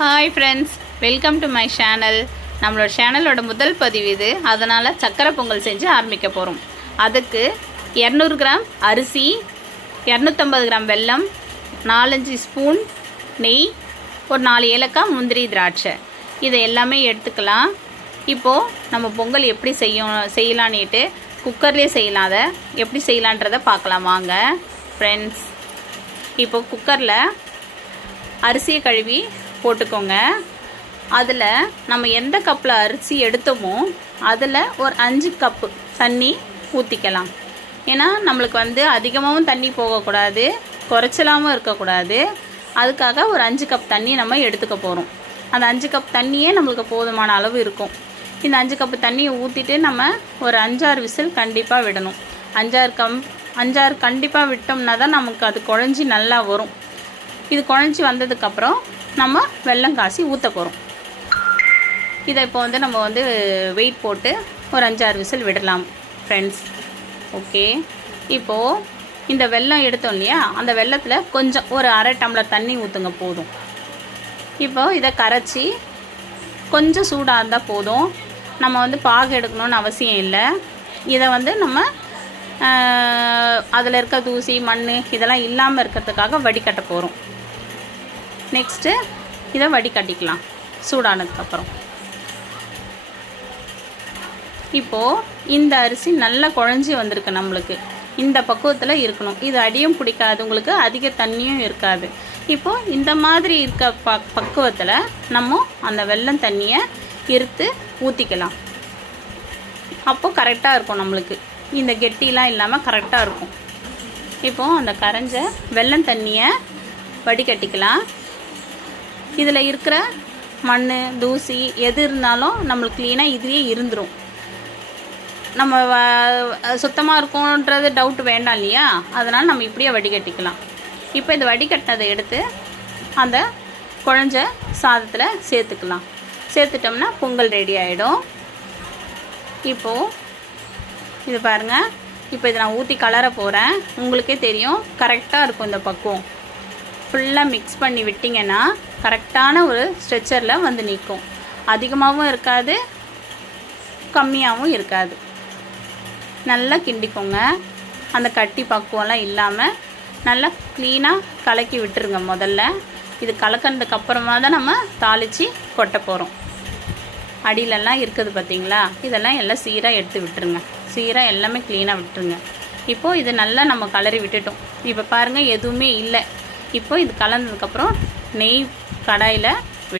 Hi friends, welcome to my channel. நம்மளோட சேனலோட முதல் பதிவு இது. அதனால் சக்கரை பொங்கல் செஞ்சு ஆரம்பிக்க போகிறோம். அதுக்கு 200 கிராம் அரிசி, 250 கிராம் வெல்லம், 4-5 ஸ்பூன் நெய், ஒரு 4 ஏலக்காய், முந்திரி, திராட்சை, இதை எல்லாமே எடுத்துக்கலாம். இப்போது நம்ம பொங்கல் எப்படி செய்யலான்னுட்டு குக்கர்லேயே செய்யலாம். அதை எப்படி செய்யலான்றதை பார்க்கலாம் வாங்க ஃப்ரெண்ட்ஸ். இப்போது குக்கரில் அரிசியை கழுவி போட்டுக்கோங்க. அதில் நம்ம எந்த கப்பில் அரிசி எடுத்தோமோ அதில் ஒரு 5 கப்பு தண்ணி ஊற்றிக்கலாம். ஏன்னா நம்மளுக்கு அதிகமாகவும் தண்ணி போகக்கூடாது, குறைச்சலாகவும் இருக்கக்கூடாது. அதுக்காக ஒரு 5 கப் தண்ணி நம்ம எடுத்துக்க போகிறோம். அந்த 5 கப் தண்ணியே நம்மளுக்கு போதுமான அளவு இருக்கும். இந்த 5 கப்பு தண்ணியை ஊற்றிட்டு நம்ம ஒரு 5-6 விசில் கண்டிப்பாக விடணும். 5-6 கண்டிப்பாக விட்டோம்னா தான் நமக்கு அது குழஞ்சி நல்லா வரும். இது குழஞ்சி வந்ததுக்கப்புறம் நம்ம வெல்லம் காசி ஊற்ற போகிறோம். இதை இப்போ நம்ம வெயிட் போட்டு ஒரு 5-6 விசில் விடலாம் ஃப்ரெண்ட்ஸ். ஓகே, இப்போது இந்த வெல்லம் எடுத்தோம் இல்லையா, அந்த வெல்லத்தில் கொஞ்சம் ஒரு 1/2 டம்ளர் தண்ணி ஊற்றுங்க போதும். இப்போது இதை கரைச்சி கொஞ்சம் சூடாக இருந்தால் போதும். நம்ம பாகு எடுக்கணும்னு அவசியம் இல்லை. இதை நம்ம அதில் இருக்க தூசி மண் இதெல்லாம் இல்லாமல் இருக்கிறதுக்காக வடிகட்ட போகிறோம். நெக்ஸ்ட்டு இதை வடிகட்டிக்கலாம் சூடானதுக்கப்புறம். இப்போது இந்த அரிசி நல்லா குழஞ்சி வந்திருக்கு. நம்மளுக்கு இந்த பக்குவத்தில் இருக்கணும். இது அடியும் பிடிக்காது, உங்களுக்கு அதிக தண்ணியும் இருக்காது. இப்போது இந்த மாதிரி இருக்க பக்குவத்தில் நம்ம அந்த வெல்லம் தண்ணியை இருத்து ஊற்றிக்கலாம். அப்போது கரெக்டாக இருக்கும். நம்மளுக்கு இந்த கெட்டிலாம் இல்லாமல் கரெக்டாக இருக்கும். இப்போது அந்த கரைஞ்ச வெல்லம் தண்ணியை வடிகட்டிக்கலாம். இதில் இருக்கிற மண் தூசி எது இருந்தாலும் நம்மளுக்கு க்ளீனாக இதுலேயே இருந்துடும். நம்ம சுத்தமாக இருக்கும்ன்றது டவுட் வேண்டாம் இல்லையா, அதனால் நம்ம இப்படியே வடிகட்டிக்கலாம். இப்போ இந்த வடிகட்டினதை எடுத்து அந்த குழஞ்ச சாதத்தில் சேர்த்துக்கலாம். சேர்த்துட்டோம்னா பொங்கல் ரெடி ஆகிடும். இப்போது இது பாருங்கள். இப்போ இதை நான் ஊற்றி கலர போகிறேன். உங்களுக்கே தெரியும் கரெக்டாக இருக்கும். இந்த பக்குவம் ஃபுல்லாக மிக்ஸ் பண்ணி விட்டிங்கன்னா கரெக்டான ஒரு ஸ்ட்ரெச்சரில் நிற்கும். அதிகமாகவும் இருக்காது, கம்மியாகவும் இருக்காது. நல்லா கிண்டிக்கோங்க. அந்த கட்டி பக்குவம்லாம் இல்லாமல் நல்லா க்ளீனாக கலக்கி விட்டுருங்க முதல்ல. இது கலக்கிறதுக்கப்புறமா தான் நம்ம தாளித்து கொட்ட போகிறோம். அடியிலெல்லாம் இருக்குது பார்த்திங்களா, இதெல்லாம் எல்லாம் சீராக எடுத்து விட்டுருங்க. சீராக எல்லாமே க்ளீனாக விட்டுருங்க. இப்போது இது நல்லா நம்ம கலரி விட்டுட்டோம். இப்போ பாருங்கள், எதுவுமே இல்லை. இப்போ இது கலந்ததுக்கப்புறம் நெய் கடாயில்